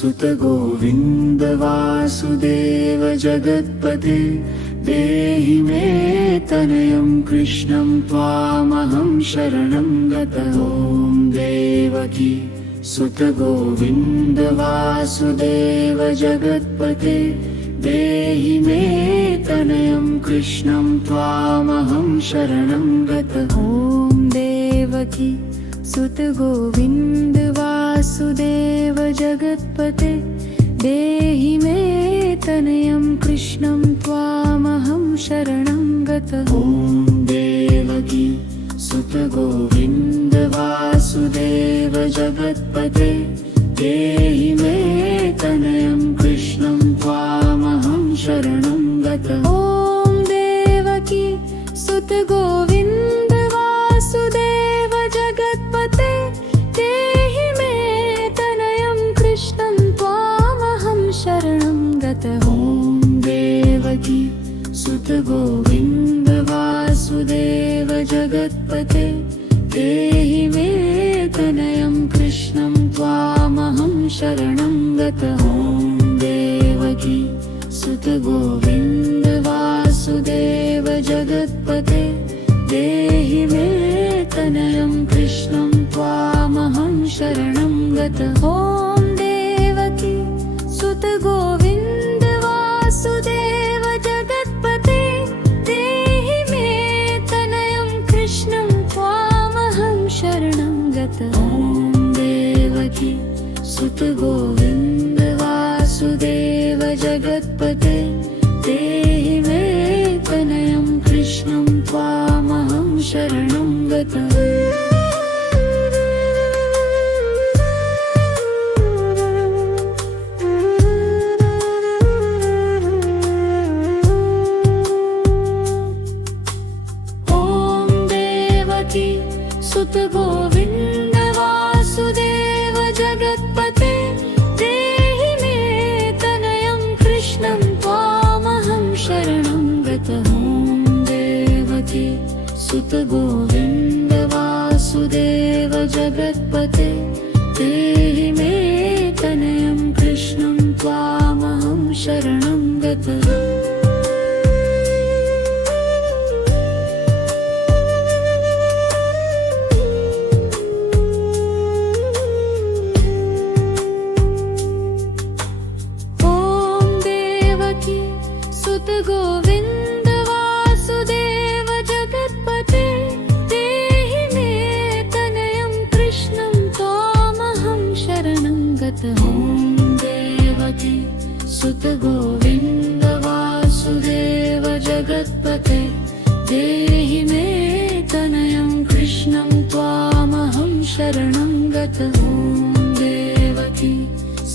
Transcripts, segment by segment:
सुत गोविन्द वासुदेव जगत्पते देहि मे तनयं कृष्णं त्वामहं शरणं गतः। ॐ देवकी सुत गोविन्द वासुदेव जगत्पते देहि मे तनयं कृष्णं त्वामहं शरणं गतः। ॐ देवकी सुत गोविन्द वासुदेव जगत्पते देहि मे तनयं कृष्णं त्वामहं शरणं गतः। ॐ देवकी सुत गोविन्द वासुदेव जगत्पते देहि मे तनयं कृष्णं त्वामहं शरणं गतः। ॐ देवकी सुत गोविन्द वासुदेव जगत्पते देहि मे तनयं कृष्णं त्वामहं शरणं गतः। ॐ देवकी सुत गोविन्द वासुदेव जगत्पते देहि मे तनयं कृष्णं त्वामहं शरणं गतः। ॐ देवकी सुत गोविन्द वासुदेव जगत्पते देहि मे तनयं कृष्णं त्वामहं शरणं गतः। ॐ देवकी सुत गोविन्द वासुदेव जगत्पते देहि मे तनयं कृष्णं त्वामहं शरणं गतः। ॐ देवकी सुत गोविन्द वासुदेव जगत्पते देहि मे तनयं कृष्णं त्वामहं शरणं गतः। सुत गोविन्द वासुदेव जगत्पते देहि मे तनयं कृष्णं त्वामहं शरणं गतः। ॐ देवकी सुत गोविन्द वासुदेव जगत्पते देहि मे तनयं कृष्णं त्वामहं शरणं गतः। सुत गोविन्द वासुदेव जगत्पते देहि मे तनयं कृष्णं त्वामहं शरणं गतः। ॐ देवकी सुत गोविन्द वासुदेव जगत्पते देहि मे तनयं कृष्णं त्वामहं शरणं गतः। ॐ देवकी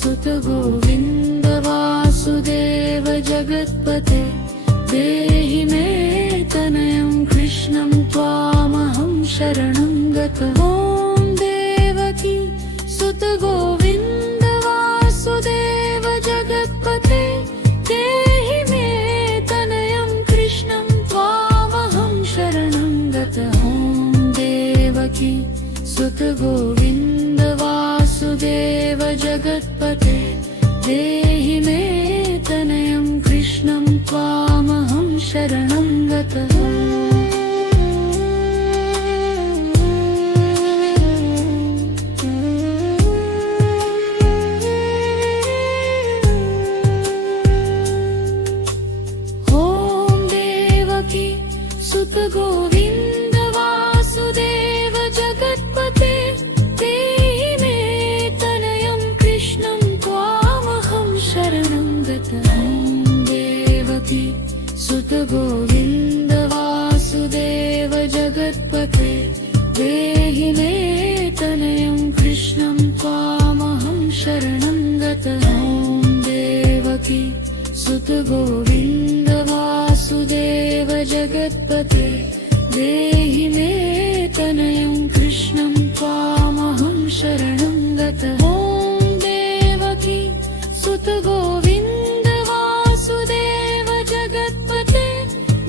सुत गोविन्द वासुदेव जगत्पते देहि मे तनयं कृष्णं त्वामहं शरणं गतः। ॐ देवकी सुत गोविन्द वासुदेव जगत्पते देहि मे तनयं कृष्णं त्वामहं शरणं गतः। ॐ देवकी सुत गोविन्द वासुदेव जगत्पते देहि मे तनयं कृष्णं त्वामहं शरणं गतः। ॐ देवकी सुत गोविन्द वासुदेव जगत्पते देहि मे तनयं कृष्णं त्वामहं शरणं गतः। ॐ देवकी सुत गोविन्द वासुदेव जगत्पते देहि मे तनयं कृष्णं त्वामहं शरणं गतः। ॐ देवकी सुत गोविन्द वासुदेव जगत्पते देहि मे तनयं कृष्णं त्वामहं शरणं गतः। ॐ देवकी सुत गोविन्द वासुदेव जगत्पते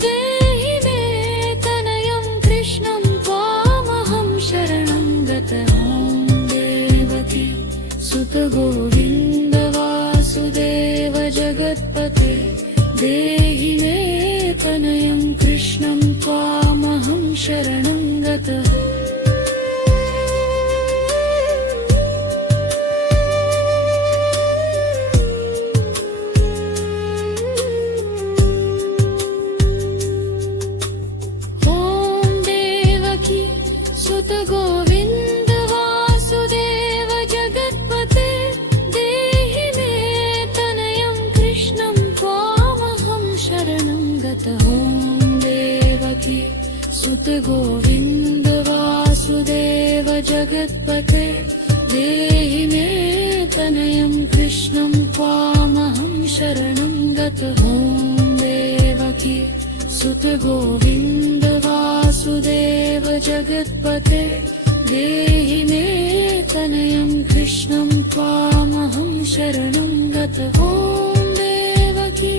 देहि मे तनयं कृष्णं त्वामहं शरणं गतः। ॐ देवकी सुत गोविन्द शरणं गतः सुत गोविंद वासुदेव जगत्पते देहि मे तनयं कृष्णं त्वामहं शरणं गतः। ॐ देवकी सुत गोविंद वासुदेव जगत्पते देहि मे तनयं कृष्णं त्वामहं शरणं गतः। ॐ देवकी सुत गोविंद वासुदेव जगत्पते देहि मे तनयं कृष्णं त्वामहं शरणं गतः। ॐ देवकी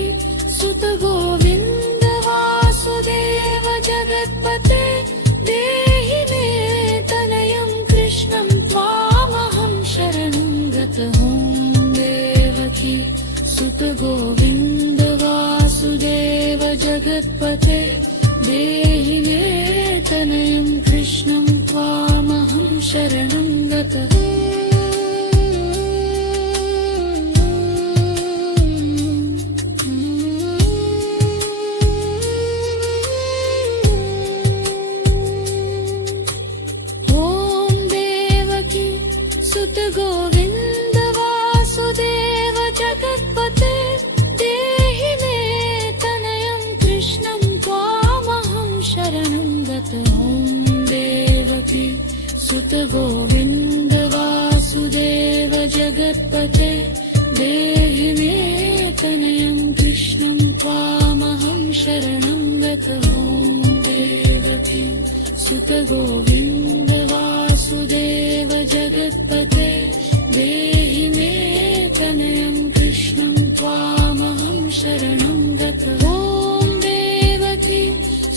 सुत गोविंद वासुदेव जगत्पते देहि मे तनयं कृष्णं त्वामहं शरणं गतः। ॐ देवकी सुत गोविंद वासुदेव जगत्पते देहि मे तनयं कृष्णं त्वामहं शरणं गतः। ॐ देवकी सुत गोविंद वासुदेव जगत्पते देहि मे तनयं कृष्णं त्वामहं शरणं गतः। ॐ देवकी सुत गोविंद वासुदेव जगत्पते देहि मे तनयं कृष्णं त्वामहं शरणं गतः। ॐ देवकी सुत गोविंद वासुदेव जगत्पते देहि मे तनयं कृष्णं त्वामहं शरणं गतः। ॐ देवकी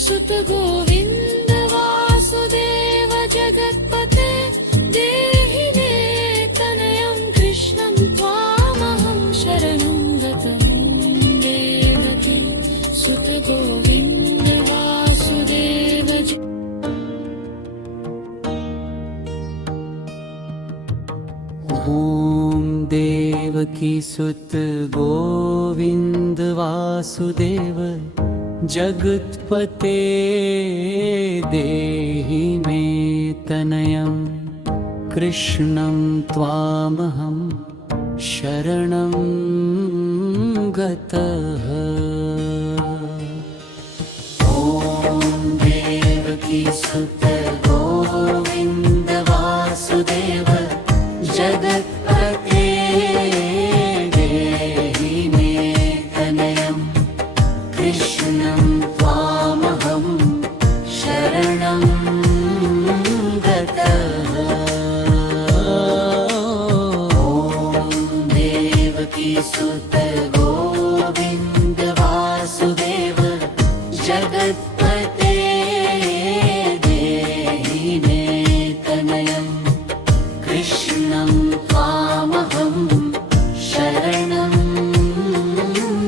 सुत गोविंद वासुदेव जगत्पते देहि मे तनयं कृष्णं त्वामहं शरणं गतः। ॐ देवकी सुत गोविंद वासुदेव ॐ देवकी सुत गोविंद वासुदेव जगत्पते देहि मे तनयं कृष्णं त्वामहं शरणं गतः। ॐ देवकी सुत गोविंद वासुदेव जगत्पते देहि मे तनयं कृष्णं त्वामहं शरणं गतः। ॐ देवकी सुत गोविंद वासुदेव जगत्पते देहि मे तनयं कृष्णं त्वामहं शरणं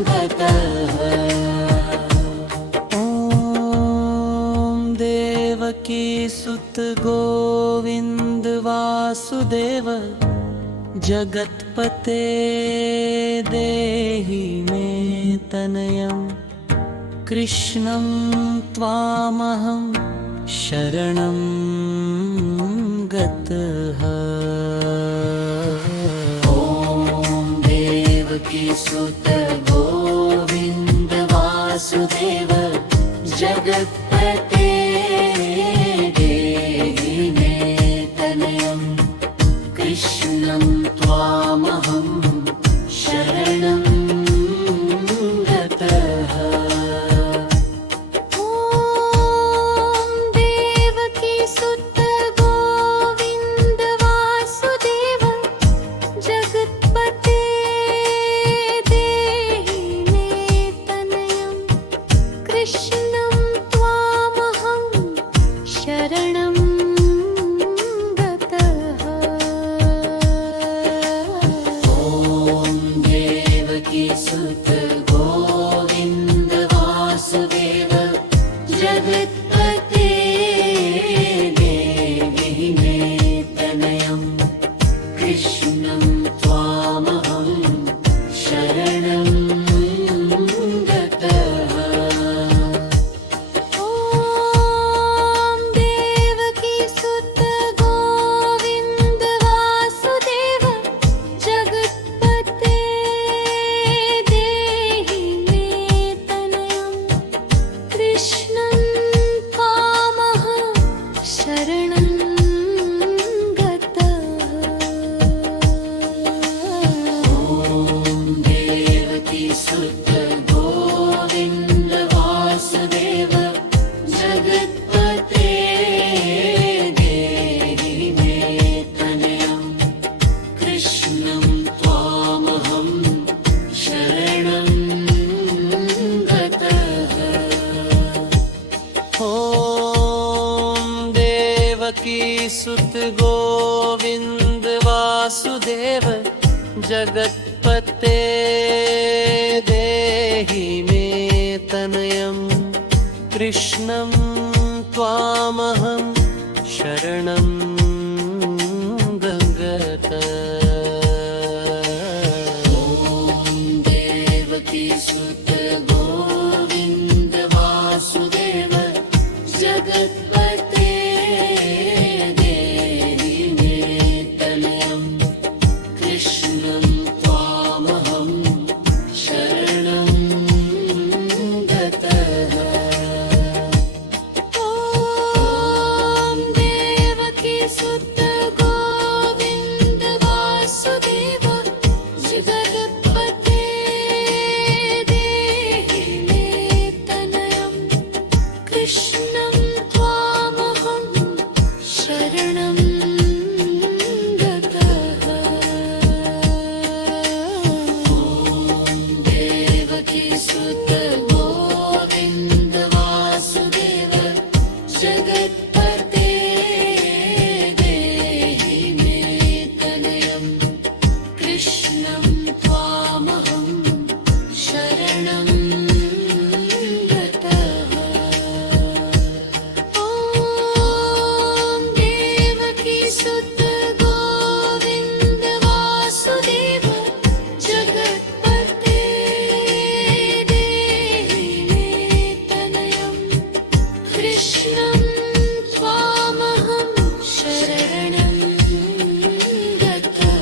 गतः। ॐ देवकी सुत गोविंद वासुदेव जगत्पते देहि मे तनयं कृष्णं त्वामहं शरणं गतः। ॐ देवकी सुत गोविंद वासुदेव जगत्पते देहि मे तनयं कृष्णं त्वामहं शरणं गतः। ॐ देवकी सुत गोविंद देवकी सुत गोविंद वासुदेव जगत्पते देहि मे तनयं कृष्णं त्वामहं शरणं गतः। देवकी सुत गोविंद वासुदेव जगत्पते देहि मे तनयं कृष्णं त्वामहं शरणं गतः। ॐ देवकी सुत गोविन्द वासुदेव जगत्पते देहि मे तनयं कृष्णं त्वामहं शरणं गतः। देवकी सुत गोविंद वासुदेव जगत्पते देहि मे तनयं कृष्णं त्वामहं शरणं गतः। ॐ देवकी सुत गोविन्द वासुदेव जगत्पते देहि मे तनयं कृष्णं त्वामहं शरणं गतः।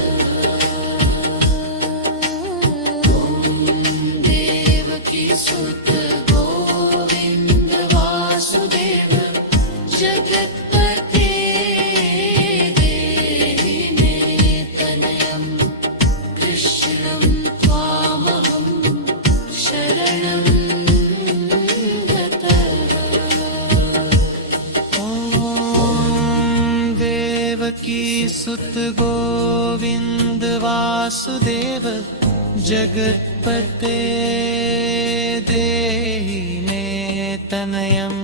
देवकी सुत गोविंद वासुदेव जगत्पते देहि मे तनयं कृष्णं त्वामहं शरणं गतः। ॐ देवकी सुत गोविंद वासुदेव जगत्पते देहि मे तनयं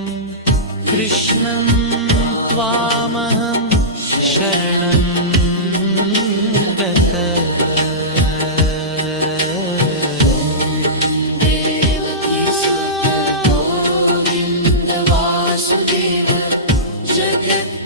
कृष्णं त्वामहं शरणं गतः। देवकी सुत गोविंद वासुदेव जगत्पते